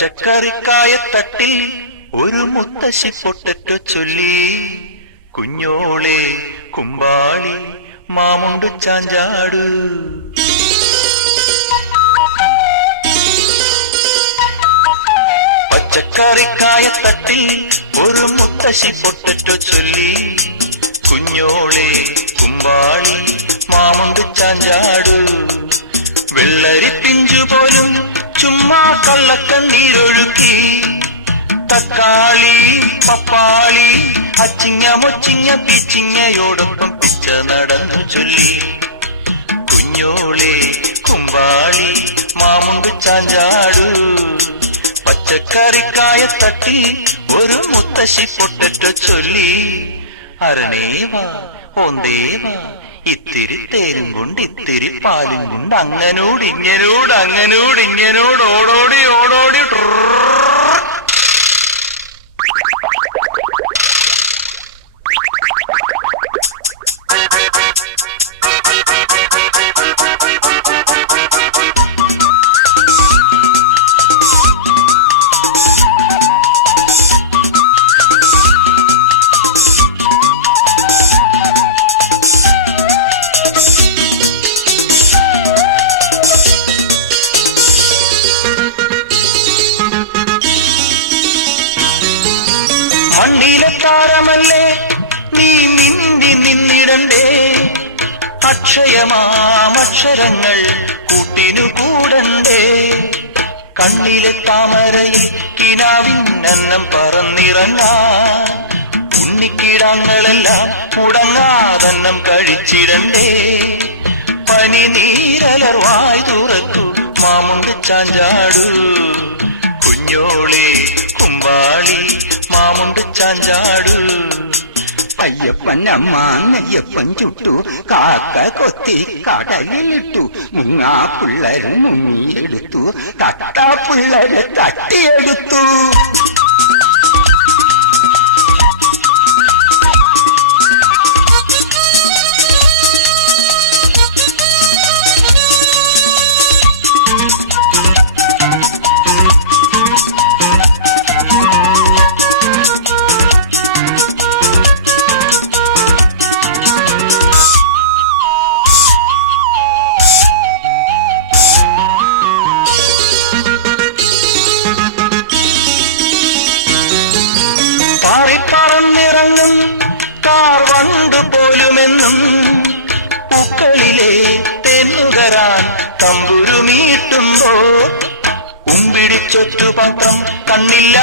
പച്ചക്കറിക്കായത്തട്ടിൽ ഒരു മുത്തശ്ശി പൊട്ടറ്റോ ചൊല്ലി, കുഞ്ഞോളെ കുമ്പാളി മാമുണ്ടു ചാഞ്ചാടു. പച്ചക്കറിക്കായത്തട്ടിൽ ഒരു മുത്തശ്ശി പൊട്ടറ്റോ ചൊല്ലി, കുഞ്ഞോളെ കുമ്പാളി മാമുണ്ടു ചാഞ്ചാടു. വെള്ളരി പിഞ്ചുപോലും ചുമ്മാ കള്ളക്കണ്ണീരൊഴുക്കി, തക്കാളി പപ്പാളി അച്ചിങ്ങ മൊച്ചിങ്ങ പിച്ചിങ്ങയോടൊപ്പം പിച്ച നടന്നു ചൊല്ലി, കുഞ്ഞോളെ കുമ്പാളി മാമുണ്ടു ചാഞ്ചാടു. പച്ചക്കറിക്കായത്തട്ടി ഒരു മുത്തശ്ശി പൊട്ടറ്റോ ചൊല്ലി, അരണേവാ ഓന്തേവാ ഇത്തിരി തേരും കൊണ്ട് ഇത്തിരി പാലും കൊണ്ട് അങ്ങനോട് ഇങ്ങനോട് അങ്ങനോട് ഇങ്ങനോട് ഓടോടി ഓടോടി. മണ്ണിലെ താരമല്ലേ നീ മിന്നി നിന്നിടണ്ടേ, അക്ഷയമാമക്ഷരങ്ങൾ കൂട്ടിനു കൂടണ്ടേ. കണ്ണിലെ താമരയിൽ കിനാവിന്നന്നം പറന്നിറങ്ങാൻ, ഉണ്ണിക്കിടാങ്ങളെല്ലാം മുടങ്ങാതന്നം കഴിച്ചിടണ്ടേ. പനി നീരലർവായി തുറക്കൂ മാമുണ്ട് ചാഞ്ചാടു, കുഞ്ഞോളെ കുമ്പാളി മാമുണ്ട് ചാഞ്ചാടു. അയ്യപ്പൻ അമ്മ നെയ്യപ്പൻ ചുട്ടു, കാക്ക കൊത്തി കടലിലിട്ടു, മുങ്ങാ പിള്ളേരും മുങ്ങിയെടുത്തു, തട്ടാ പിള്ളേരെ തട്ടിയെടുത്തു. പറന്നിറങ്ങും കാർ വണ്ട് പോലുമെന്നും, പൂക്കളിലെ തെന്നുകരാൻ തമ്പുരുമീട്ടുമ്പോ, ഉമ്പിടിച്ചൊറ്റു പത്രം കണ്ണില്ല